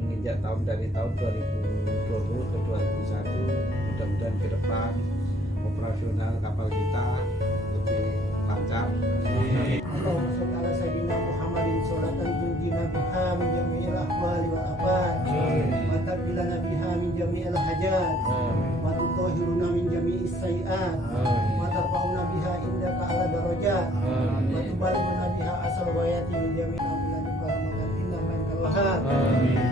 menginjak tahun 2020 ke 2021, mudah-mudahan ke depan operasional kapal kita lebih lancar. Allahumma sholli ala sayyidina Muhammadin sholatan tunjina biha min jami'il ahwali wal afat wa taqbilana biha min jami'il hajat wa tutahhiruna min jami'is sayiat wa tarfa'una biha indaka ala darajat wa tubalighuna biha asal wayati min jami'il amilati karamatan innaka antal wahhab.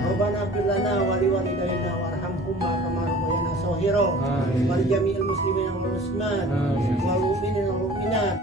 Rabbana ighfir lana wa liwalidayna warhamhuma kama rabbayana shaghira wa li jami'il muslimina wal muslimat wal mu'minina wal mu'minat.